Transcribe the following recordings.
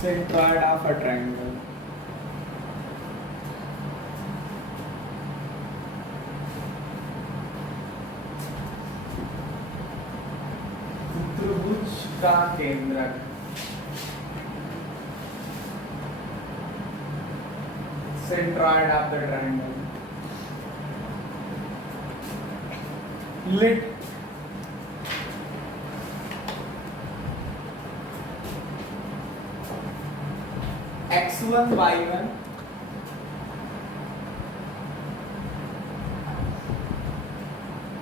Centroid of a triangle. त्रिभुज का केंद्रक centroid of the triangle. Let x1 y1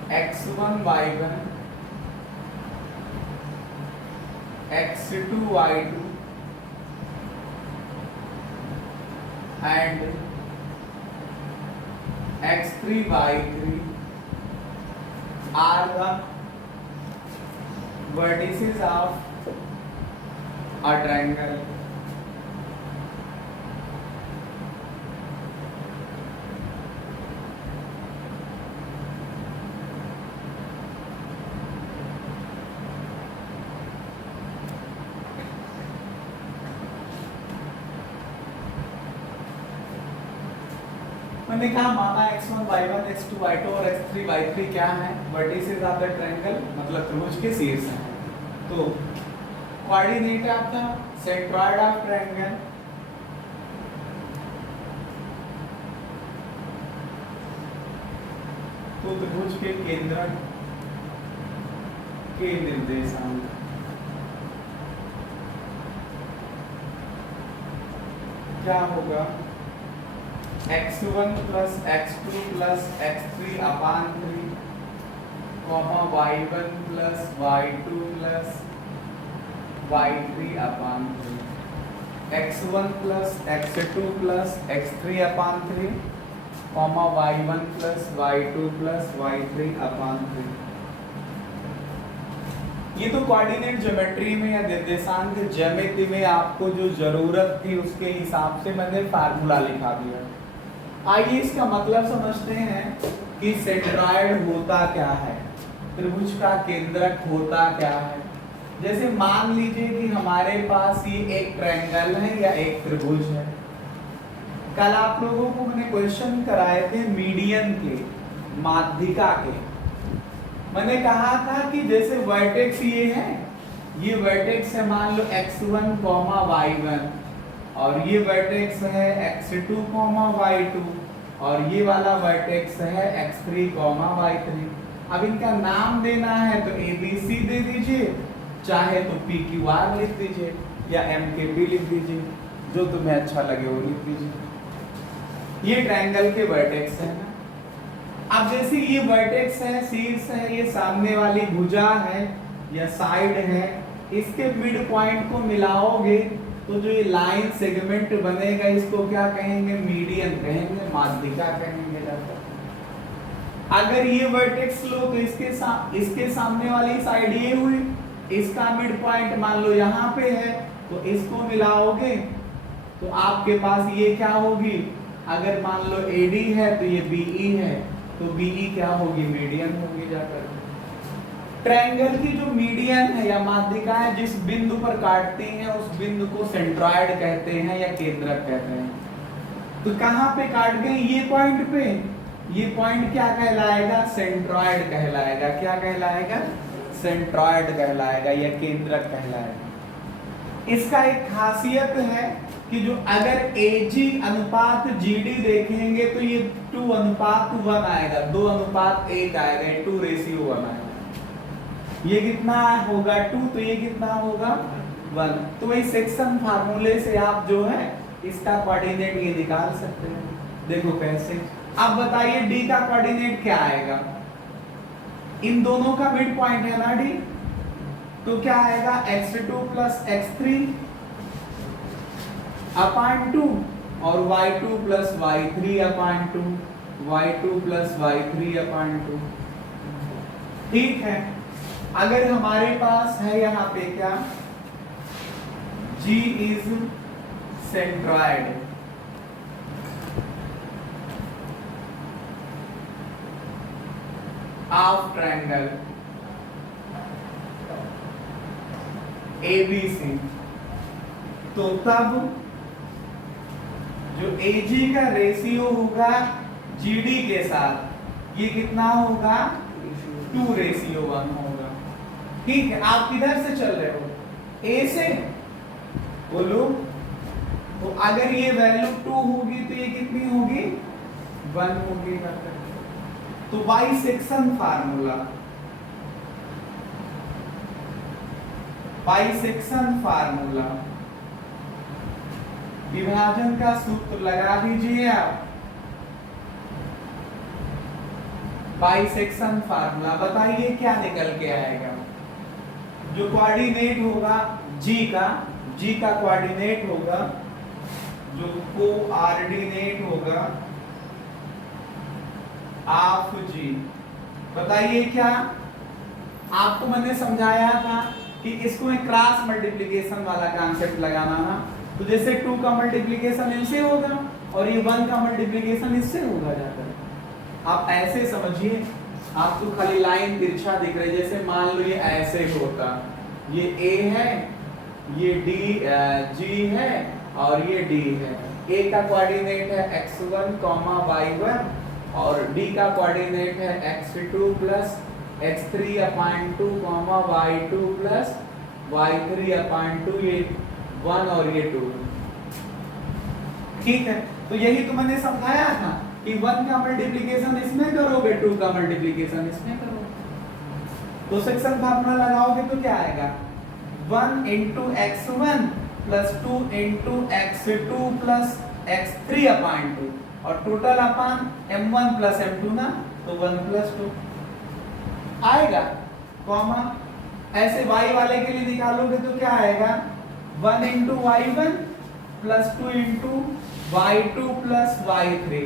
x1 y1 x2 y2 and x3 y3 are the vertices of a triangle. मैंने कहा माना x1 y1 x2 y2 और x3 y3 क्या है? Vertices of the triangle, मतलब त्रिभुज के शीर्ष हैं। तो कोऑर्डिनेट है आपका सेंट्रॉइड ऑफ ट्रायंगल, तो त्रिभुज के केंद्रक के निर्देशांक क्या होगा? x1 plus x2 plus x3 upon 3 comma y1 plus y2 plus y3 upon 3 x1 plus x2 plus x3 upon 3 comma y1 plus y2 plus y3 upon 3। ये तो कोऑर्डिनेट ज्योमेट्री में या निर्देशांक ज्यामिति में आपको जो जरूरत थी उसके हिसाब से मैंने फार्मूला लिखा दिया। आइए इसका मतलब समझते हैं कि सेंट्रॉइड होता क्या है, त्रिभुज का केंद्रक होता क्या है। जैसे मान लीजिए कि हमारे पास ये एक ट्रायंगल है या एक त्रिभुज है। कल आप लोगों को मैंने क्वेश्चन कराए थे मीडियन के, माध्यिका के। मैंने कहा था कि जैसे वर्टेक्स ये है, ये वर्टेक्स है मान लो x1, y1 और ये वर्टेक्स है x2, y2 और ये वाला वर्टेक्स है x3, y3। अब इनका नाम देना है तो ABC दे दीजिए, चाहे तो PQR लिख दीजिए या MKP लिख दीजिए, जो तुम्हें अच्छा लगे वो लिख दीजिए। ये ट्रायंगल के वर्टेक्स है ना। अब जैसे ये वर्टेक्स है, शीर्ष है, ये सामने वाली भुजा है या साइड है, इसके मिड पॉइंट को मिलाओगे तो जो ये लाइन सेगमेंट बनेगा इसको क्या कहेंगे? मीडियन कहेंगे, माध्यिका कहेंगे जाकर। अगर ये वर्टेक्स लो तो इसके सामने वाली साइड ये हुई, इसका मिड पॉइंट मान लो यहाँ पे है, तो इसको मिलाओगे तो आपके पास ये क्या होगी? अगर मान लो AD है तो ये BE है, तो BE क्या होगी? मीडियन होगी जाकर। ट्रायंगल की जो मीडियन है या माध्यिका है, जिस बिंदु पर काटती है उस बिंदु को सेंट्रॉइड कहते हैं या केंद्रक कहते हैं। तो कहां पे काट गए? ये पॉइंट पे। ये पॉइंट क्या कहलाएगा? सेंट्रॉइड कहलाएगा। क्या कहलाएगा? सेंट्रॉइड कहलाएगा या केंद्रक कहलाएगा। इसका एक खासियत है कि जो अगर AG अनुपात GD देखेंगे तो ये 2:1 आएगा, 2:1 आएगा, 2:1 आएगा। ये कितना होगा? 2, तो ये कितना होगा? 1। तो वही सेक्शन फार्मूले से आप जो है इसका कोऑर्डिनेट ये निकाल सकते हैं। देखो कैसे। अब बताइए D का कोऑर्डिनेट क्या आएगा? इन दोनों का मिड पॉइंट है ना D, तो क्या आएगा? x2 plus x3 upon 2 और y2 plus y3 upon 2, y2 plus y3 upon 2। ठीक है। अगर हमारे पास है यहाँ पे क्या? G is centroid of triangle ABC, तो तब जो AG का रेशियो होगा GD के साथ ये कितना होगा 2:1 होगा। ठीक है, आप किधर से चल रहे हो A से, बोलो। तो अगर ये वैल्यू 2 होगी तो ये कितनी होगी 1 होगी। तो बाइसेक्शन फार्मूला, बाइसेक्शन फार्मूला, विभाजन का सूत्र लगा दीजिए आप। बाइसेक्शन फार्मूला बताइए क्या निकल के आएगा। जो कोऑर्डिनेट होगा G का कोऑर्डिनेट होगा, जो कोऑर्डिनेट होगा ऑफ G, बताइए क्या। आपको मैंने समझाया था कि इसको एक क्रॉस मल्टीप्लिकेशन वाला कॉन्सेप्ट लगाना ना। तो जैसे 2 का मल्टीप्लिकेशन इनसे होगा और ये 1 का मल्टीप्लिकेशन इससे होगा जाकर। आप ऐसे समझिए, आपको खाली लाइन तिरछा दिख रही है। जैसे मान लो ये ऐसे होता, ये A है, ये G है और ये D है। A का कोऑर्डिनेट है x1, y1 और D का कोऑर्डिनेट है x2 plus x3/2, y2 plus y3/2, ये 1 और ये 2। ठीक है, तो यही तो मैंने समझाया था कि 1 का मल्टीप्लिकेशन इसमें करोगे, 2 का मल्टीप्लिकेशन इसमें करोगे। तो सेक्शन फार्मूला लगाओगे तो क्या आएगा 1 into x1 plus 2 into x2 plus x3/2 और टोटल अपान m1 प्लस m2 ना, तो 1 प्लस 2 आएगा, कॉमा। ऐसे y वाले के लिए निकालोगे तो क्या आएगा 1 into y1 plus 2 into y2 plus y3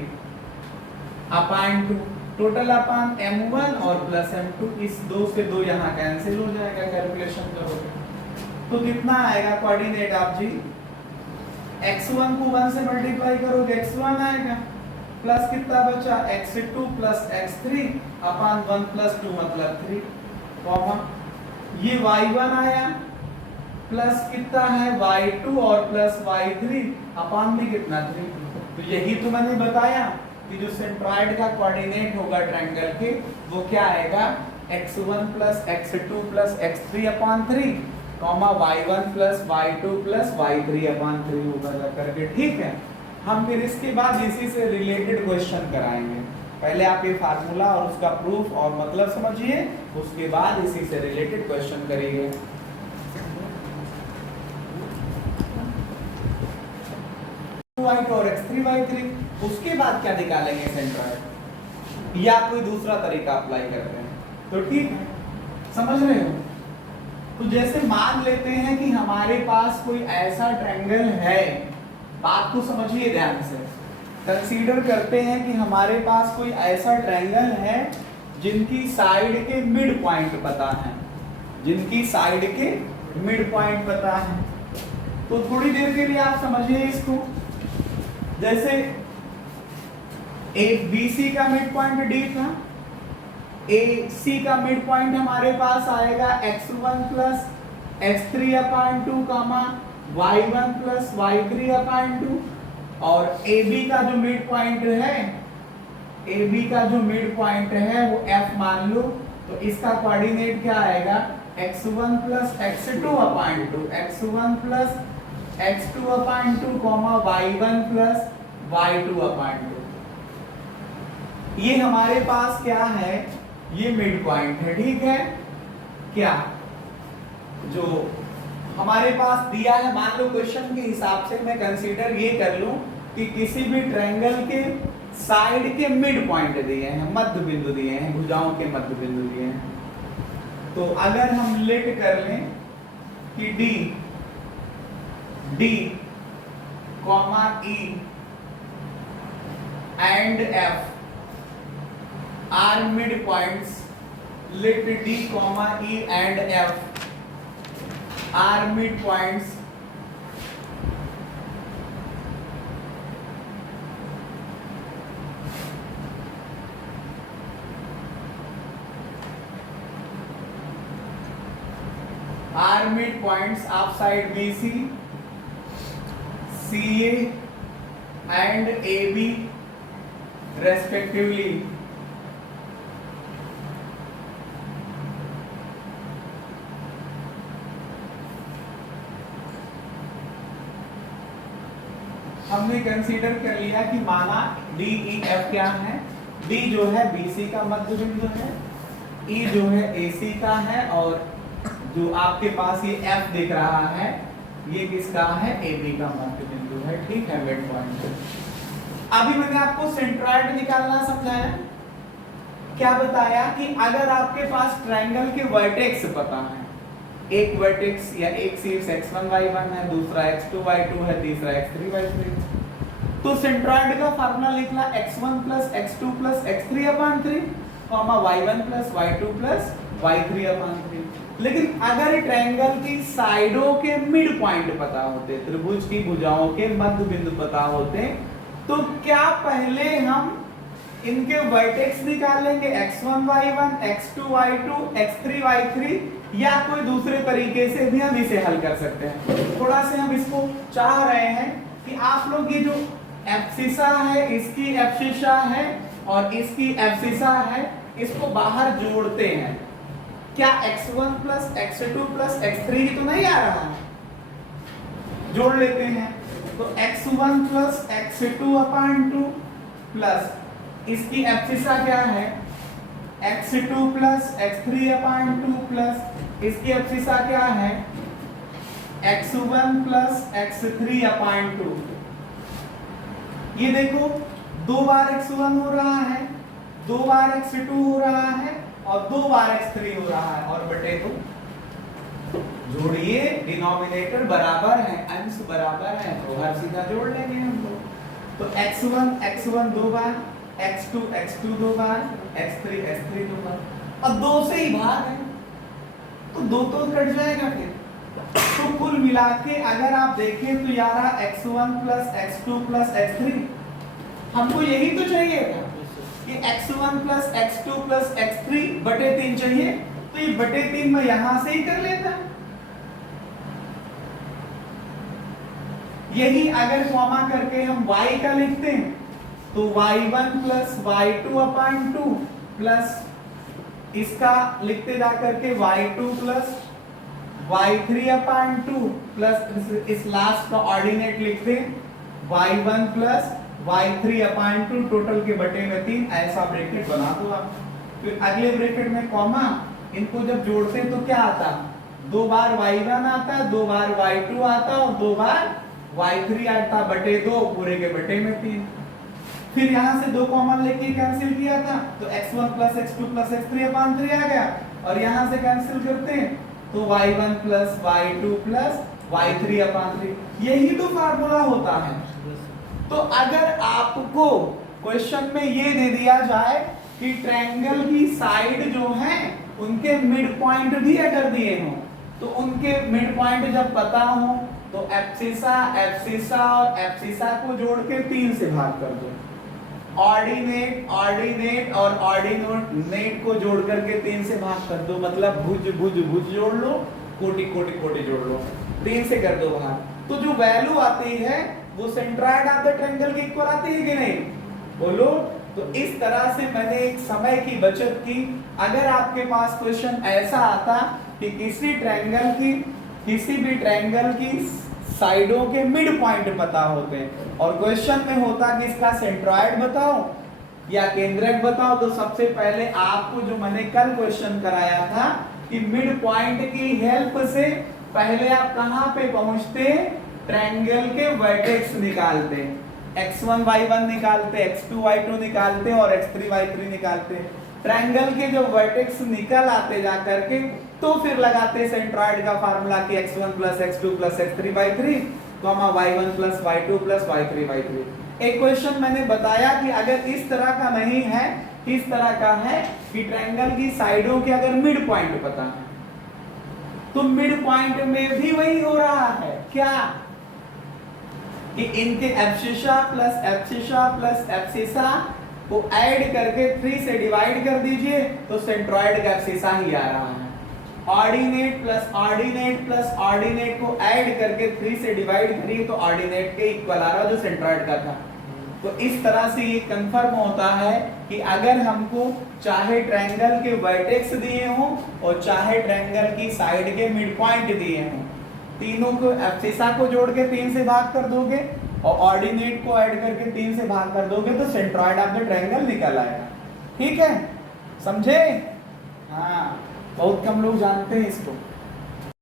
अपान 2, टोटल अपान m1 और प्लस m2। इस 2 से 2 यहाँ कैंसिल हो जाएगा, कैलकुलेशन करोगे तो कितना आएगा कोऑर्डिनेट आप जी। x1 को 1 से मल्टीप्लाई करोगे x1 आएगा, प्लस कितना बचा x2 प्लस x3 अपान 1 प्लस 2 मतलब 3, कॉमा। ये y1 आया, प्लस कितना है y2 और प्लस y3 अपान में कितना 3। तो यही तो मैंने बताया कि जो सेंट्रॉइड का कोऑर्डिनेट होगा ट्रायंगल के, वो क्या आएगा x1 plus x2 plus x3/3, comma y1 plus y2 plus y3/3 होगा जा करके। ठीक है, हम फिर इसके बाद इसी से रिलेटेड क्वेश्चन कराएंगे। पहले आप ये फार्मूला और उसका प्रूफ और मतलब समझिए, उसके बाद इसी से रिलेटेड क्वेश्चन करेंगे। y2 और x3 y3, उसके बाद क्या निकालेंगे सेंट्रॉइड, या कोई दूसरा तरीका अप्लाई करते हैं तो ठीक है, समझ रहे हो। तो जैसे मान लेते हैं कि हमारे पास कोई ऐसा ट्रायंगल है, बात को समझिए ध्यान से। कंसीडर करते हैं कि हमारे पास कोई ऐसा ट्रायंगल है जिनकी साइड के मिड पॉइंट पता है, जिनकी साइड के मिड पॉइंट पता है। तो थोड़ी देर के लिए आप समझिए इसको। जैसे एक BC का मिड पॉइंट D था, AC का मिड पॉइंट हमारे पास आएगा x1 plus x3/2, y1 plus y3/2 और AB का जो मिड पॉइंट है, AB का जो मिड पॉइंट है वो F मान लो। तो इसका कोऑर्डिनेट क्या आएगा x1 plus x2/2, x1 plus x2/2, y1 plus y2/2। ये हमारे पास क्या है, ये मिड पॉइंट है। ठीक है, क्या जो हमारे पास दिया है, मान लो क्वेश्चन के हिसाब से मैं कंसीडर ये कर लूं कि किसी भी ट्रायंगल के साइड के मिड पॉइंट दिए हैं, मध्य बिंदु दिए हैं, भुजाओं के मध्य बिंदु दिए हैं। तो अगर हम लेट कर लें कि D, E and F are midpoints. Let D, E and F are midpoints. Are midpoints of side BC CA and AB respectively. हमने कंसीडर कर लिया कि माना DEF क्या है, D जो है BC का मध्य बिंदु है, E जो है AC का है, और जो आपके पास ये F दिख रहा है ये किसका है, AB का मध्य बिंदु है, ठीक है, मिड पॉइंट। अभी मैंने आपको सेंट्रॉइड निकालना समझाया, क्या बताया कि अगर आपके पास ट्रायंगल के वर्टेक्स पता है, एक वर्टेक्स या एक शीर्ष x1 y1 है, दूसरा x2 y2 है, तीसरा x3 y3, तो सेंट्रॉइड का फार्मूला लिखना x1 plus x2 plus x3 upon 3, y1 plus y2 plus y3 upon 3। लेकिन अगर ट्रायंगल की साइडों के मिड पॉइंट पता होते, त्रिभुज की भुजाओं के मध्य बिंदु पता होते, तो क्या पहले हम इनके वर्टेक्स निकाल लेंगे, x1 y1, x2 y2, x3 y3, या कोई दूसरे तरीके से भी हम इसे हल कर सकते हैं। थोड़ा से हम इसको चाह रहे हैं कि आप लोग ये जो एब्सिसा है, इसकी एब्सिसा है और इसकी एब्सिसा है, इसको बाहर जोड़ते हैं। क्या x1 plus x2 plus x3 ही तो नहीं आ रहा है, जोड़ लेते हैं। तो x1 plus x2 upon 2 plus इसकी एब्सिसा क्या है, x2 plus x3 upon 2 plus इसकी एब्सिसा क्या है, x1 प्लस x3 अपॉन 2। ये देखो 2 बार x1 हो रहा है, 2 बार x2 हो रहा है और 2 बार x3 हो रहा है, और बटे 2 जोड़िए, डिनोमिनेटर बराबर है, अंश बराबर है, तो हर सीधा जोड़ लेंगे हम लोग। तो x1 2 बार, x2 2 बार, x3 2 बार, और 2 से ही भाग है तो 2 तो कट जाएगा फिर। तो कुल मिला के अगर आप देखें तो यार x1 plus x2 plus x3, हमको यही तो चाहिए था कि x1 plus x2 plus x3 बटे 3 चाहिए, तो ये बटे 3 मैं यहां से ही कर लेता। यही अगर कॉमा करके हम y का लिखते हैं तो y1 plus y2 upon 2 plus इसका लिखते जा करके y2 plus y3 upon 2 plus इस लास्ट का ऑर्डिनेट लिखते y1 plus y3 upon 2 total के बटे में 3, ऐसा ब्रैकेट बना दो आप। फिर अगले ब्रैकेट में कॉमा, इनको जब जोड़ते हैं तो क्या आता, 2 बार y1 आता, 2 बार y2 आता और 2 बार y3 आता, बटे 2 पूरे के बटे में 3। फिर यहां से 2 कॉमन लेके कैंसिल किया था तो x1 plus x2 plus x3 upon 3 आ गया, और यहां से कैंसिल करते हैं तो y1 plus y2 plus y3 upon 3, यही तो फार्मूला होता है। तो अगर आपको क्वेश्चन में ये दे दिया जाए कि ट्रायंगल की साइड जो है उनके मिड पॉइंट भी अगर दिए हो, तो उनके मिड पॉइंट जब पता हो तो एब्सिसा और एब्सिसा को जोड़ के 3 से भाग कर दो, ऑर्डिनेट और ऑर्डिनेट को जोड़ करके 3 से भाग कर दो, मतलब भुज जोड़ लो, कोटि जोड़ लो, 3 से कर दो भाग, तो जो वैल्यू आती है वो सेंट्रॉइड ऑफ द ट्रायंगल के इक्वल आती है कि नहीं, बोलो। तो इस तरह से मैंने एक समय की बचत की। अगर आपके पास क्वेश्चन ऐसा आता कि किसी भी ट्रायंगल की साइडों के मिड पॉइंट पता होते हैं और क्वेश्चन में होता कि इसका सेंट्रॉइड बताओ या केंद्रक बताओ, तो सबसे पहले आपको जो मैंने कल क्वेश्चन कराया था कि मिड पॉइंट की हेल्प से पहले आप कहां पे पहुंचते, ट्रायंगल के वर्टेक्स निकालते, x1 y1 निकालते, x2 y2 निकालते और x3 y3 निकालते। ट्रायंगल के जो वर्टेक्स निकल आते जा करके तो फिर लगाते सेंट्रॉइड का फार्मूला कि x1 plus x2 plus x3 y3, y1 plus y2 plus y3 y3। एक क्वेश्चन मैंने बताया कि अगर इस तरह का नहीं है, इस तरह का है कि ट्रायंगल की साइडों के अगर मिड पॉइंट पता है, तो मिड पॉइंट में भी वही हो रहा है क्या कि इनके एब्सिसा प्लस एब्सिसा को ऐड करके 3 से डिवाइड कर दीजिए तो सेंट्रॉइड का एब्सिसा ही आ रहा है, ऑर्डिनेट प्लस ऑर्डिनेट को ऐड करके 3 से डिवाइड करिए तो ऑर्डिनेट के इक्वल आ रहा जो सेंट्रॉइड का था। तो इस तरह से ये कंफर्म होता है कि अगर हमको चाहे ट्रायंगल के वर्टेक्स दिए हों और चाहे ट्रायंगल की साइड के मिड पॉइंट दिए हों, तीनों को एब्सिसा को जोड़ के 3 से भाग कर दोगे और ऑर्डिनेट को ऐड करके 3 से भाग कर दोगे तो सेंट्रॉइड ऑफ द ट्रायंगल निकल आएगा। ठीक है, समझे? हाँ, बहुत कम लोग जानते हैं इसको।